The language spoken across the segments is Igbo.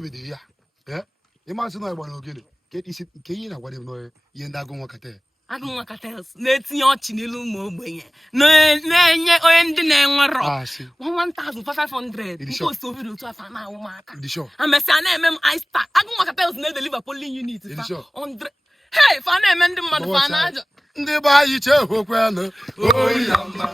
ya ịmasị na ịgba n'ogene ke ihe na-agwa m n'ọhịa ihe ndị agụ nwakata na-etinye ọchị n'ilu ụmụ ogbenye na-enye onye ndị na-enwerọ 1,500 nke osi obi otu afọ na-awụ m aka amesịa na-eme m ista agụ nwakata na-edeliva polling unit 100 hey fa na-eme ndị mmadụ fa na-aja ndị be anyị chehokwenụ oyi ya mma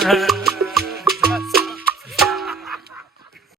Ha